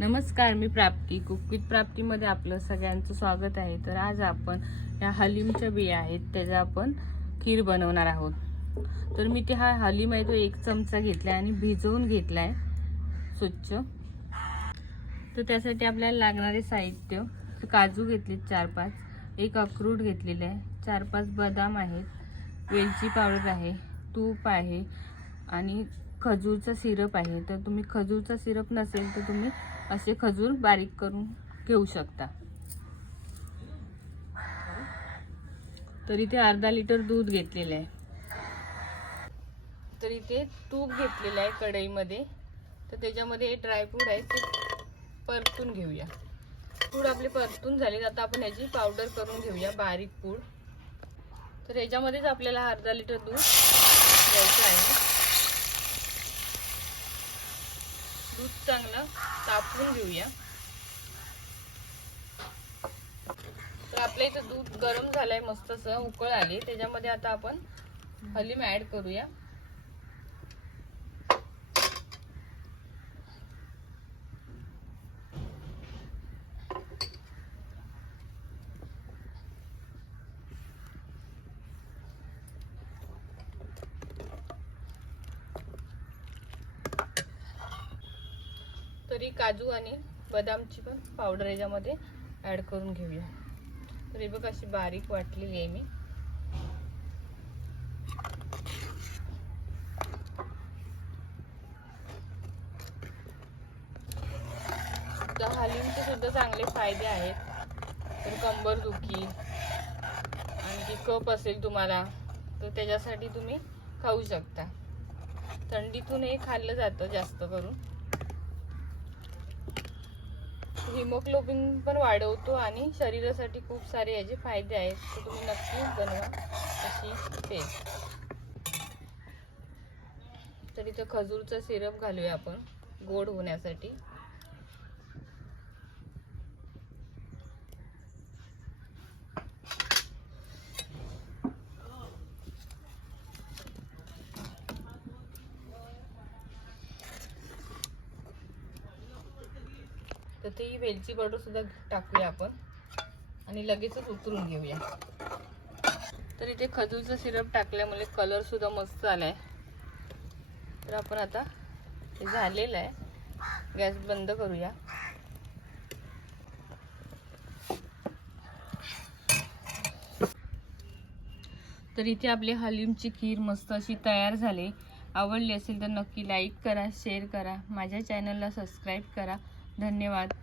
नमस्कार मी प्राप्ती. कुकवित प्राप्तीमध्ये आपलं सगळ्यांचं स्वागत आहे. तर आज आपण या हलीमच्या बिया आहेत त्याचा आपण खीर बनवणार आहोत. तर मी ते हा हलीम आहे तो एक चमचा घेतला आणि भिजवून घेतला आहे स्वच्छ. तर त्यासाठी आपल्याला लागणारे साहित्य काजू घेतले चार पाच एक अक्रूट घेतलेलं आहे चार पाच बदाम आहेत वेलची पावडर आहे तूप आहे आणि खजूरचा सिरप आहे तर तुम्ही खजूरचा सिरप नसेल तर तुम्ही असे खजूर बारीक करून घेऊ शकता. तर इथे अर्धा लिटर दूध घेतलेलं आहे. तर इथे तूप घेतलेलं आहे कढईमध्ये. तर त्याच्यामध्ये ड्रायफ्रूट आहे ते परतून घेऊया. पूड आपले परतून झाले आता आपण ह्याची पावडर करून घेऊया बारीक पूड. तर ह्याच्यामध्येच आपल्याला अर्धा लिटर दूध घ्यायचं आहे. दूध चांगलं तापवून घेऊया. तर आपल्या इथं दूध गरम झालंय मस्त असं उकळ आली त्याच्यामध्ये आता आपण हलीम ऍड करूया. तरी काजू आणि बदामची पण पावडर याच्यामध्ये ॲड करून घेऊया. तर हे बघ अशी बारीक वाटलेली आहे मी. तर हलीमचे सुद्धा चांगले फायदे आहेत. तर कंबर दुखी. आणखी कप असेल तुम्हाला तर त्याच्यासाठी तुम्ही खाऊ शकता. थंडीतून हे खाल्लं जातं जास्त करून. हिमोग्लोबिन पण वाढवतो आणि शरीरासाठी खूप सारे याचे फायदे आहेत. तर तुम्ही नक्की बनवा अशी पेस्ट तर इथं खजूरचा सिरप घालूया आपण गोड होण्यासाठी. तर ती वेलची पावडर सुद्धा टाकूया आपण. आणि लगेचच उतरून घेऊया. तर इथे खजूरचं सिरप टाकल्यामुळे कलर सुद्धा मस्त आलाय. तर आपण आता हे झालेलं आहे. गॅस बंद करूया. तर इथे आपली हलीमची खीर मस्त अशी तयार झाली. आवडली असेल तर नक्की लाईक करा शेअर करा. माझ्या चॅनलला सबस्क्राईब करा. धन्यवाद.